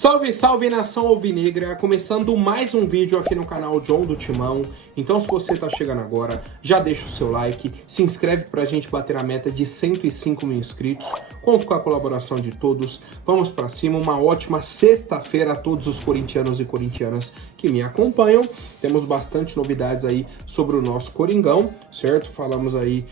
Salve, salve nação alvinegra, começando mais um vídeo aqui no canal John do Timão. Então se você tá chegando agora, já deixa o seu like, se inscreve pra gente bater a meta de 105 mil inscritos. Conto com a colaboração de todos, vamos pra cima, uma ótima sexta-feira a todos os corintianos e corintianas que me acompanham. Temos bastante novidades aí sobre o nosso Coringão, certo? Falamos aí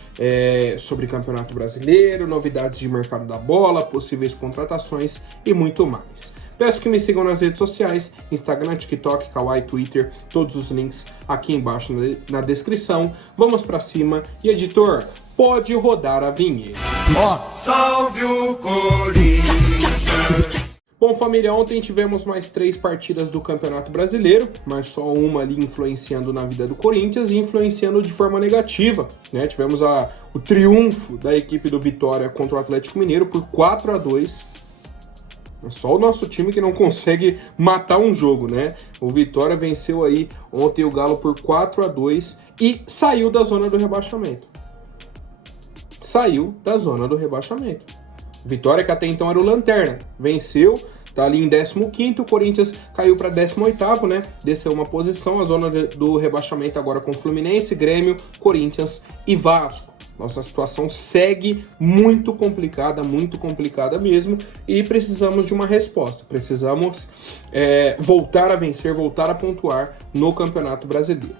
sobre Campeonato Brasileiro, novidades de mercado da bola, possíveis contratações e muito mais. Peço que me sigam nas redes sociais, Instagram, TikTok, Kawaii, Twitter, todos os links aqui embaixo na descrição. Vamos pra cima e, editor, pode rodar a vinheta. Salve o Corinthians! Bom, família, ontem tivemos mais 3 partidas do Campeonato Brasileiro, mas só uma ali influenciando na vida do Corinthians e influenciando de forma negativa, né? Tivemos o triunfo da equipe do Vitória contra o Atlético Mineiro por 4-2. É só o nosso time que não consegue matar um jogo, né? O Vitória venceu aí ontem o Galo por 4-2 e saiu da zona do rebaixamento. Saiu da zona do rebaixamento. Vitória, que até então era o lanterna, venceu, tá ali em 15º, o Corinthians caiu para 18º, né? Desceu uma posição, a zona do rebaixamento agora com Fluminense, Grêmio, Corinthians e Vasco. Nossa situação segue muito complicada mesmo, e precisamos de uma resposta. Precisamos voltar a vencer, voltar a pontuar no Campeonato Brasileiro.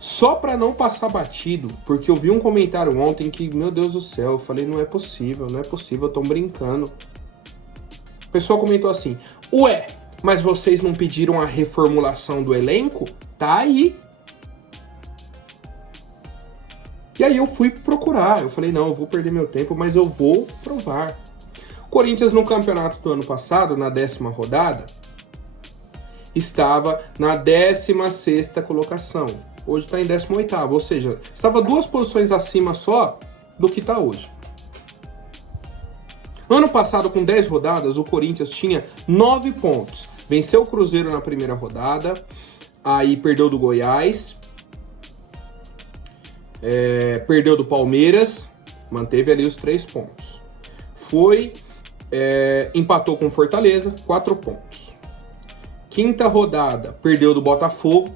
Só para não passar batido, porque eu vi um comentário ontem que, meu Deus do céu, eu falei, não é possível, estão brincando. O pessoal comentou assim, ué, mas vocês não pediram a reformulação do elenco? Tá aí. E aí eu fui procurar, eu falei, não, eu vou perder meu tempo, mas eu vou provar. Corinthians no campeonato do ano passado, na 10ª rodada, estava na 16ª colocação. Hoje está em 18º, ou seja, estava 2 posições acima só do que está hoje. Ano passado, com 10 rodadas, o Corinthians tinha 9 pontos. Venceu o Cruzeiro na primeira rodada, aí perdeu do Goiás, perdeu do Palmeiras, manteve ali os 3 pontos. Empatou com Fortaleza, 4 pontos. 5ª rodada, perdeu do Botafogo,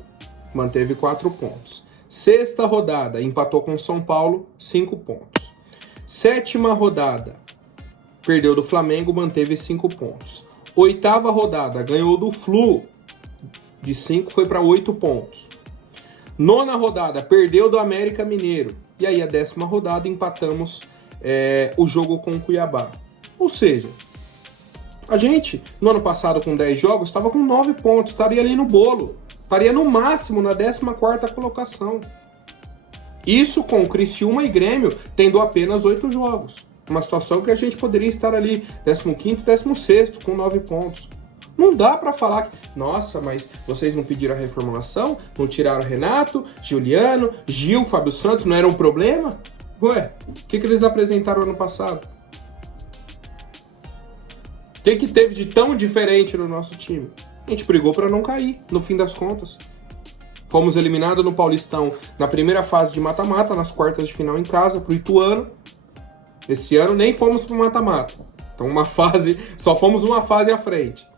manteve 4 pontos. 6ª rodada, empatou com São Paulo, 5 pontos. 7ª rodada, perdeu do Flamengo, manteve 5 pontos. 8ª rodada, ganhou do Flu, de 5 foi para 8 pontos. 9ª rodada, perdeu do América Mineiro. E aí, a 10ª rodada, empatamos o jogo com o Cuiabá. Ou seja, a gente, no ano passado, com 10 jogos, estava com 9 pontos, estaria ali no bolo. Estaria no máximo na 14ª colocação. Isso com Criciúma e Grêmio tendo apenas 8 jogos. Uma situação que a gente poderia estar ali 15º, 16º, com 9 pontos. Não dá pra falar que, nossa, mas vocês não pediram a reformulação? Não tiraram Renato, Juliano, Gil, Fábio Santos, não era um problema? Ué, o que eles apresentaram ano passado? O que teve de tão diferente no nosso time? A gente brigou pra não cair, no fim das contas. Fomos eliminados no Paulistão na primeira fase de mata-mata, nas quartas de final em casa, pro Ituano. Esse ano nem fomos pro mata-mata. Então só fomos uma fase à frente.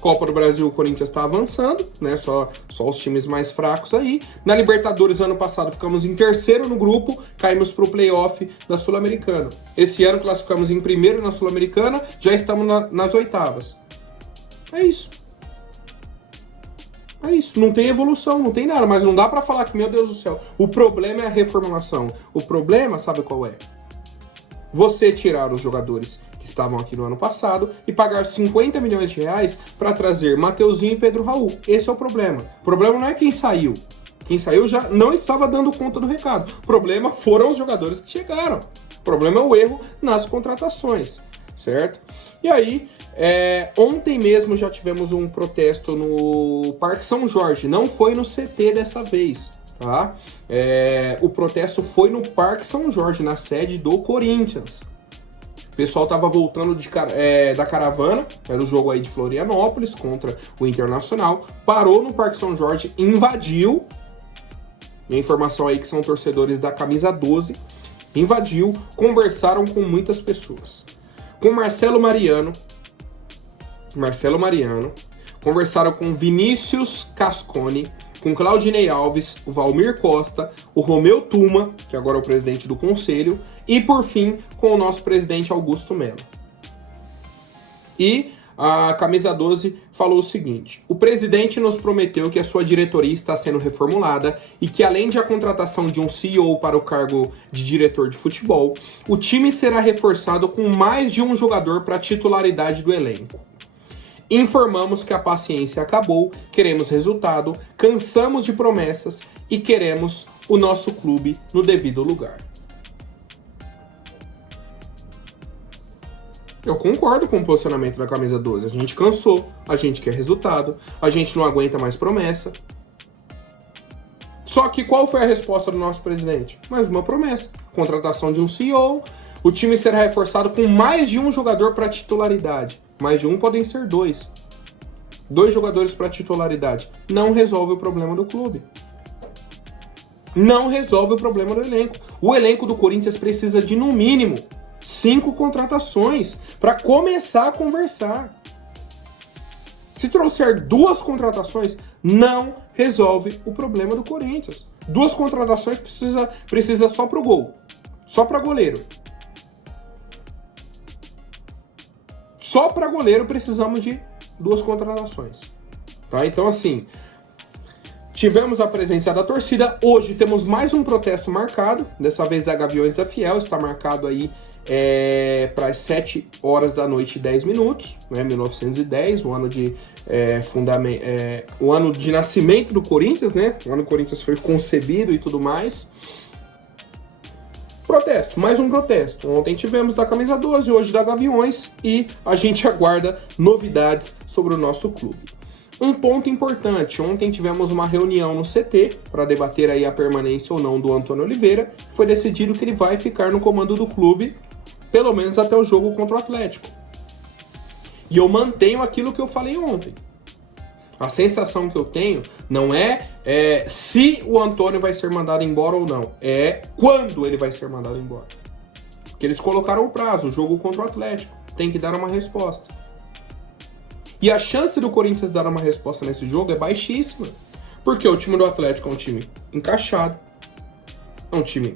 Copa do Brasil, o Corinthians está avançando, né? Só os times mais fracos aí. Na Libertadores, ano passado, ficamos em 3º no grupo, caímos para o playoff da Sul-Americana. Esse ano, classificamos em 1º na Sul-Americana, já estamos nas 8º. É isso. É isso. Não tem evolução, não tem nada, mas não dá para falar que, meu Deus do céu, o problema é a reformulação. O problema, sabe qual é? Você tirar os jogadores que estavam aqui no ano passado e pagar 50 milhões de reais para trazer Mateuzinho e Pedro Raul. Esse é o problema. O problema não é quem saiu. Quem saiu já não estava dando conta do recado. O problema foram os jogadores que chegaram. O problema é o erro nas contratações, certo? E aí, ontem mesmo já tivemos um protesto no Parque São Jorge. Não foi no CT dessa vez, tá? O protesto foi no Parque São Jorge, na sede do Corinthians. O pessoal estava voltando da caravana, era o jogo aí de Florianópolis contra o Internacional, parou no Parque São Jorge, invadiu, e a informação aí que são torcedores da camisa 12, invadiu, conversaram com muitas pessoas. Com Marcelo Mariano, Marcelo Mariano, conversaram com Vinícius Cascone, com Claudinei Alves, o Valmir Costa, o Romeu Tuma, que agora é o presidente do conselho, e por fim com o nosso presidente Augusto Melo. E a camisa 12 falou o seguinte: o presidente nos prometeu que a sua diretoria está sendo reformulada e que além de a contratação de um CEO para o cargo de diretor de futebol, o time será reforçado com mais de um jogador para a titularidade do elenco. Informamos que a paciência acabou, queremos resultado, cansamos de promessas e queremos o nosso clube no devido lugar. Eu concordo com o posicionamento da camisa 12. A gente cansou, a gente quer resultado, a gente não aguenta mais promessa. Só que qual foi a resposta do nosso presidente? Mais uma promessa. Contratação de um CEO, o time será reforçado com mais de um jogador para titularidade. Mais de um podem ser dois. 2 jogadores para titularidade. Não resolve o problema do clube. Não resolve o problema do elenco. O elenco do Corinthians precisa de, no mínimo, 5 contratações para começar a conversar. Se trouxer 2 contratações, não resolve o problema do Corinthians. 2 contratações precisa só pro gol. Só para goleiro. Só para goleiro precisamos de 2 contratações. Tá? Então, assim, tivemos a presença da torcida. Hoje temos mais um protesto marcado. Dessa vez da Gaviões da Fiel. Está marcado aí para as 7 horas da noite e 10 minutos. Né? 1910, o ano de, o ano de nascimento do Corinthians. Né? O ano que o Corinthians foi concebido e tudo mais. Protesto, mais um protesto. Ontem tivemos da camisa 12, hoje da Gaviões, e a gente aguarda novidades sobre o nosso clube. Um ponto importante, ontem tivemos uma reunião no CT para debater aí a permanência ou não do Antônio Oliveira. Foi decidido que ele vai ficar no comando do clube, pelo menos até o jogo contra o Atlético. E eu mantenho aquilo que eu falei ontem. A sensação que eu tenho não é se o Antônio vai ser mandado embora ou não. É quando ele vai ser mandado embora. Porque eles colocaram o prazo, o jogo contra o Atlético. Tem que dar uma resposta. E a chance do Corinthians dar uma resposta nesse jogo é baixíssima. Porque o time do Atlético é um time encaixado. É um time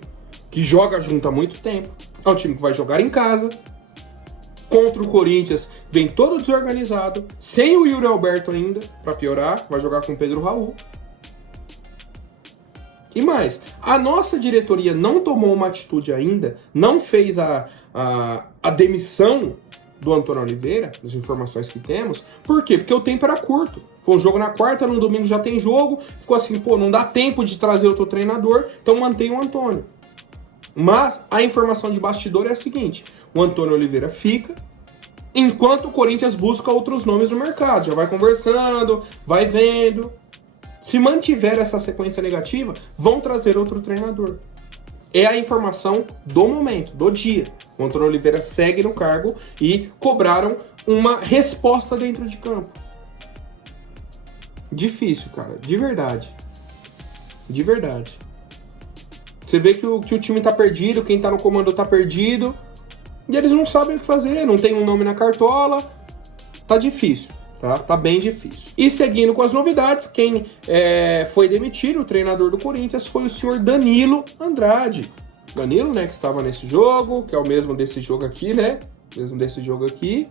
que joga junto há muito tempo. É um time que vai jogar em casa. Contra o Corinthians, vem todo desorganizado, sem o Yuri Alberto ainda, para piorar, vai jogar com o Pedro Raul. E mais, a nossa diretoria não tomou uma atitude ainda, não fez a demissão do Antônio Oliveira, as informações que temos. Por quê? Porque o tempo era curto. Foi um jogo na quarta, no domingo já tem jogo, ficou assim, não dá tempo de trazer outro treinador, então mantém o Antônio. Mas a informação de bastidor é a seguinte: o Antônio Oliveira fica, enquanto o Corinthians busca outros nomes no mercado. Já vai conversando, vai vendo. Se mantiver essa sequência negativa, vão trazer outro treinador. É a informação do momento, do dia. O Antônio Oliveira segue no cargo e cobraram uma resposta dentro de campo. Difícil, cara. De verdade. De verdade. Você vê que o time tá perdido, quem tá no comando tá perdido. E eles não sabem o que fazer, não tem um nome na cartola. Tá difícil, tá? Tá bem difícil. E seguindo com as novidades, quem foi demitido, o treinador do Corinthians, foi o senhor Danilo Andrade. Danilo, né, que estava nesse jogo, que é o mesmo desse jogo aqui, né? Mesmo desse jogo aqui.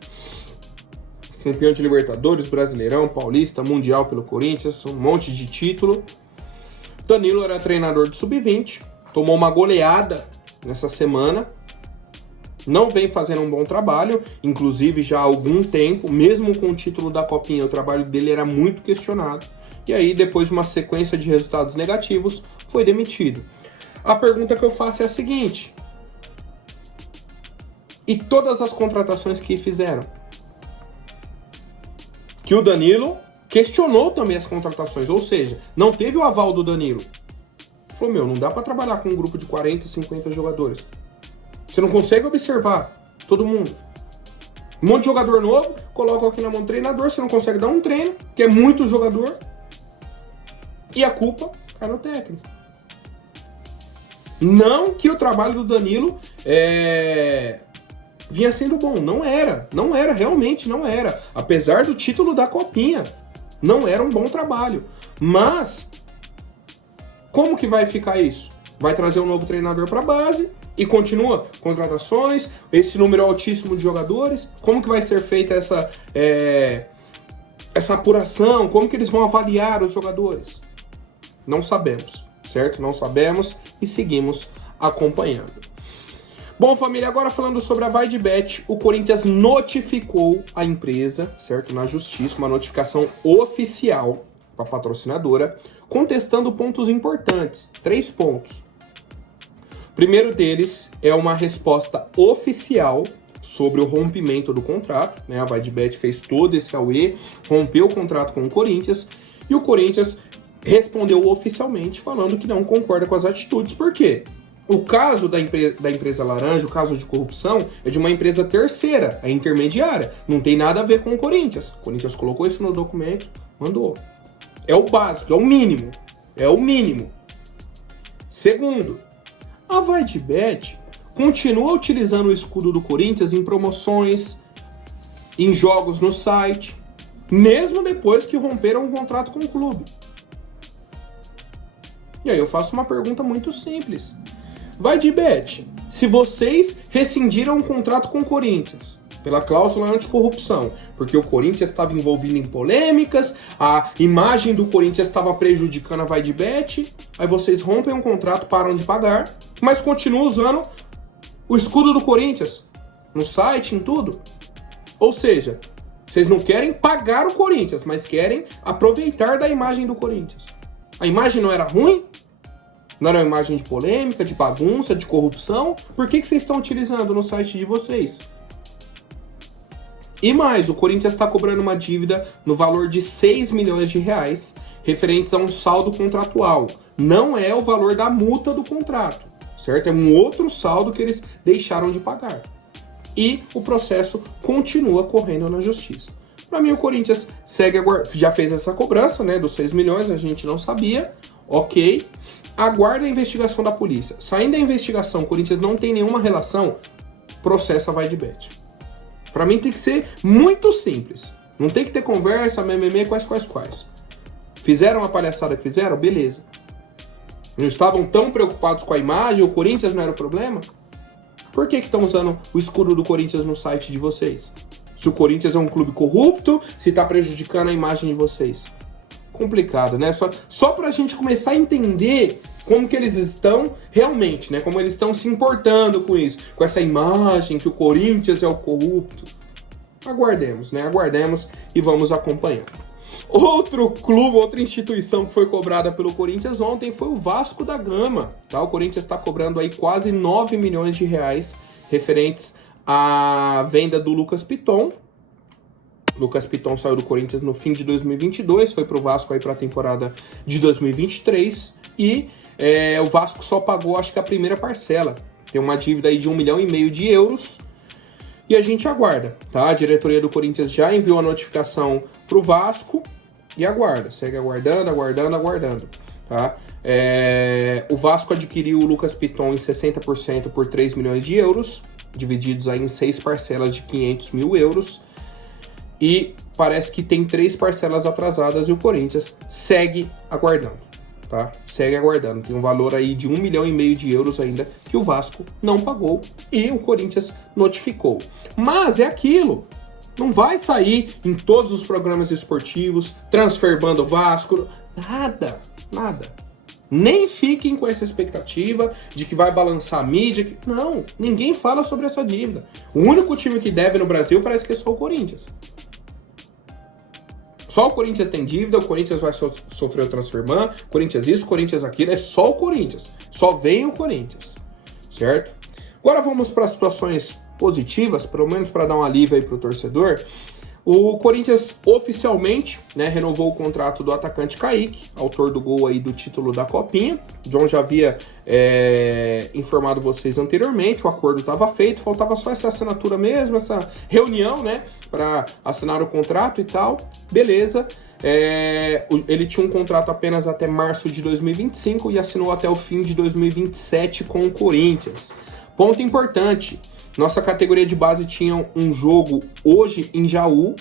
Campeão de Libertadores, Brasileirão, Paulista, Mundial pelo Corinthians, um monte de título. Danilo era treinador do Sub-20, tomou uma goleada nessa semana. Não vem fazendo um bom trabalho, inclusive já há algum tempo, mesmo com o título da Copinha, o trabalho dele era muito questionado. E aí, depois de uma sequência de resultados negativos, foi demitido. A pergunta que eu faço é a seguinte: e todas as contratações que fizeram? Que o Danilo questionou também as contratações, ou seja, não teve o aval do Danilo. Falou, não dá para trabalhar com um grupo de 40, 50 jogadores. Você não consegue observar todo mundo. Um monte de jogador novo, coloca aqui na mão do treinador, você não consegue dar um treino, que é muito jogador, e a culpa cai no técnico. Não que o trabalho do Danilo vinha sendo bom. Não era, realmente não era. Apesar do título da Copinha, não era um bom trabalho. Mas, como que vai ficar isso? Vai trazer um novo treinador para a base e continua contratações, esse número altíssimo de jogadores. Como que vai ser feita essa apuração? Como que eles vão avaliar os jogadores? Não sabemos, certo? Não sabemos e seguimos acompanhando. Bom, família, agora falando sobre a VaideBet, o Corinthians notificou a empresa, certo? Na justiça, uma notificação oficial para a patrocinadora, contestando pontos importantes, 3 pontos. O primeiro deles é uma resposta oficial sobre o rompimento do contrato, né? A VaideBet fez todo esse auê, rompeu o contrato com o Corinthians, e o Corinthians respondeu oficialmente falando que não concorda com as atitudes. Por quê? O caso da empresa laranja, o caso de corrupção, é de uma empresa terceira, é intermediária, não tem nada a ver com o Corinthians. O Corinthians colocou isso no documento, mandou. É o básico, é o mínimo. É o mínimo. Segundo, a VaideBet continua utilizando o escudo do Corinthians em promoções, em jogos no site, mesmo depois que romperam um contrato com o clube. E aí eu faço uma pergunta muito simples. VaideBet, se vocês rescindiram um contrato com o Corinthians pela cláusula anticorrupção, porque o Corinthians estava envolvido em polêmicas, a imagem do Corinthians estava prejudicando a VaideBet, aí vocês rompem um contrato, param de pagar, mas continuam usando o escudo do Corinthians no site, em tudo. Ou seja, vocês não querem pagar o Corinthians, mas querem aproveitar da imagem do Corinthians. A imagem não era ruim? Não era uma imagem de polêmica, de bagunça, de corrupção? Por que vocês estão utilizando no site de vocês? E mais, o Corinthians está cobrando uma dívida no valor de 6 milhões de reais, referentes a um saldo contratual. Não é o valor da multa do contrato, certo? É um outro saldo que eles deixaram de pagar. E o processo continua correndo na justiça. Para mim, o Corinthians já fez essa cobrança, né, dos 6 milhões, a gente não sabia, ok. Aguarda a investigação da polícia. Saindo da investigação, o Corinthians não tem nenhuma relação, processa a VaideBet. Para mim tem que ser muito simples. Não tem que ter conversa, mimimi, quais. Fizeram a palhaçada que fizeram? Beleza. Não estavam tão preocupados com a imagem, o Corinthians não era o problema? Por que estão usando o escudo do Corinthians no site de vocês? Se o Corinthians é um clube corrupto, se está prejudicando a imagem de vocês. Complicado, né? Só pra gente começar a entender como que eles estão realmente, né? Como eles estão se importando com isso, com essa imagem que o Corinthians é o corrupto. Aguardemos, né? Aguardemos e vamos acompanhar. Outro clube, outra instituição que foi cobrada pelo Corinthians ontem foi o Vasco da Gama, tá? O Corinthians está cobrando aí quase 9 milhões de reais referentes à venda do Lucas Piton. Lucas Piton saiu do Corinthians no fim de 2022, foi pro Vasco aí para a temporada de 2023 e o Vasco só pagou, acho que a primeira parcela. Tem uma dívida aí de 1,5 milhão de euros e a gente aguarda, tá? A diretoria do Corinthians já enviou a notificação pro Vasco e aguarda, segue aguardando, tá? O Vasco adquiriu o Lucas Piton em 60% por 3 milhões de euros, divididos aí em 6 parcelas de 500 mil euros. E parece que tem 3 parcelas atrasadas e o Corinthians segue aguardando, tá? Segue aguardando. Tem um valor aí de 1,5 milhão de euros ainda que o Vasco não pagou e o Corinthians notificou. Mas é aquilo. Não vai sair em todos os programas esportivos, transferbando Vasco, nada. Nem fiquem com essa expectativa de que vai balançar a mídia. Não, ninguém fala sobre essa dívida. O único time que deve no Brasil parece que é só o Corinthians. Só o Corinthians tem dívida, o Corinthians vai sofrer o transferban, Corinthians isso, Corinthians aquilo, é só o Corinthians. Só vem o Corinthians, certo? Agora vamos para situações positivas, pelo menos para dar um alívio aí para o torcedor. O Corinthians oficialmente, né, renovou o contrato do atacante Kaique, autor do gol aí do título da Copinha. O John já havia informado vocês anteriormente, o acordo estava feito, faltava só essa assinatura mesmo, essa reunião, né, para assinar o contrato e tal. Beleza, ele tinha um contrato apenas até março de 2025 e assinou até o fim de 2027 com o Corinthians. Ponto importante, nossa categoria de base tinha um jogo hoje em Jaú,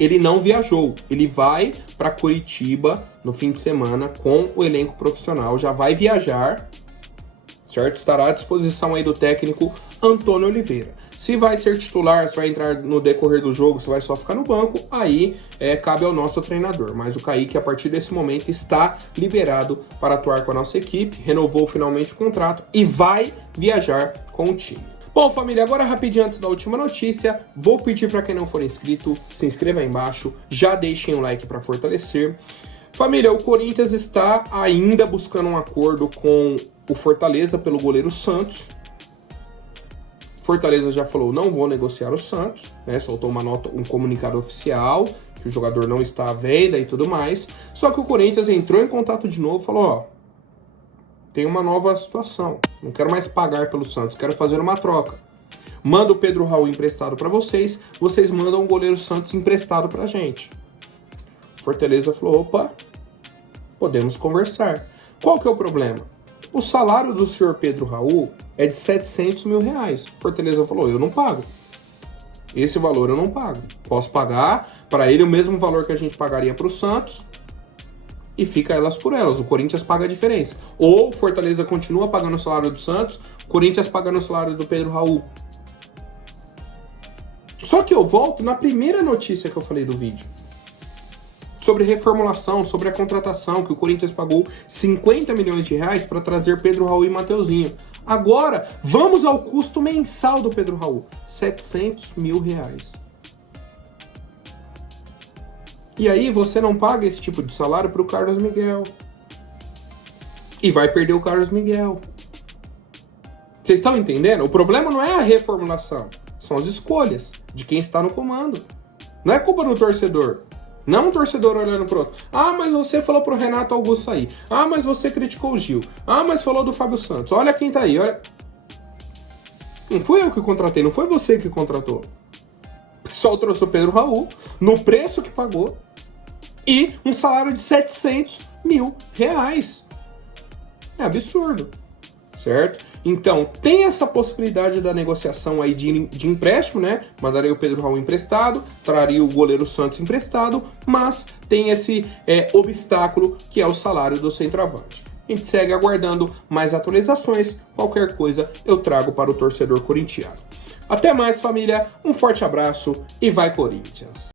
ele não viajou, ele vai para Curitiba no fim de semana com o elenco profissional, já vai viajar, certo? Estará à disposição aí do técnico Antônio Oliveira. Se vai ser titular, se vai entrar no decorrer do jogo, se vai só ficar no banco, aí cabe ao nosso treinador. Mas o Kaique, a partir desse momento, está liberado para atuar com a nossa equipe, renovou finalmente o contrato e vai viajar com o time. Bom, família, agora rapidinho antes da última notícia, vou pedir para quem não for inscrito, se inscreva aí embaixo, já deixem o like para fortalecer. Família, o Corinthians está ainda buscando um acordo com o Fortaleza pelo goleiro Santos. Fortaleza já falou, não vou negociar o Santos, né? Soltou uma nota, um comunicado oficial, que o jogador não está à venda e tudo mais. Só que o Corinthians entrou em contato de novo e falou, ó, tem uma nova situação, não quero mais pagar pelo Santos, quero fazer uma troca. Manda o Pedro Raul emprestado para vocês, vocês mandam o goleiro Santos emprestado pra gente. Fortaleza falou, opa, podemos conversar. Qual que é o problema? O salário do senhor Pedro Raul é de 700 mil reais. Fortaleza falou, eu não pago. Esse valor eu não pago. Posso pagar para ele o mesmo valor que a gente pagaria para o Santos e fica elas por elas. O Corinthians paga a diferença. Ou Fortaleza continua pagando o salário do Santos, Corinthians pagando o salário do Pedro Raul. Só que eu volto na primeira notícia que eu falei do vídeo. Sobre reformulação, sobre a contratação, que o Corinthians pagou 50 milhões de reais para trazer Pedro Raul e Mateuzinho. Agora, vamos ao custo mensal do Pedro Raul. 700 mil reais. E aí você não paga esse tipo de salário para o Carlos Miguel. E vai perder o Carlos Miguel. Vocês estão entendendo? O problema não é a reformulação. São as escolhas de quem está no comando. Não é culpa do torcedor. Não um torcedor olhando pro outro. Ah, mas você falou pro Renato Augusto sair. Ah, mas você criticou o Gil. Ah, mas falou do Fábio Santos. Olha quem tá aí, olha. Não fui eu que contratei, não foi você que contratou. O pessoal trouxe o Pedro Raul no preço que pagou e um salário de 700 mil reais. É absurdo, certo? Então, tem essa possibilidade da negociação aí de empréstimo, né? Mandaria o Pedro Raul emprestado, traria o goleiro Santos emprestado, mas tem esse obstáculo que é o salário do centroavante. A gente segue aguardando mais atualizações, qualquer coisa eu trago para o torcedor corintiano. Até mais, família, um forte abraço e vai Corinthians!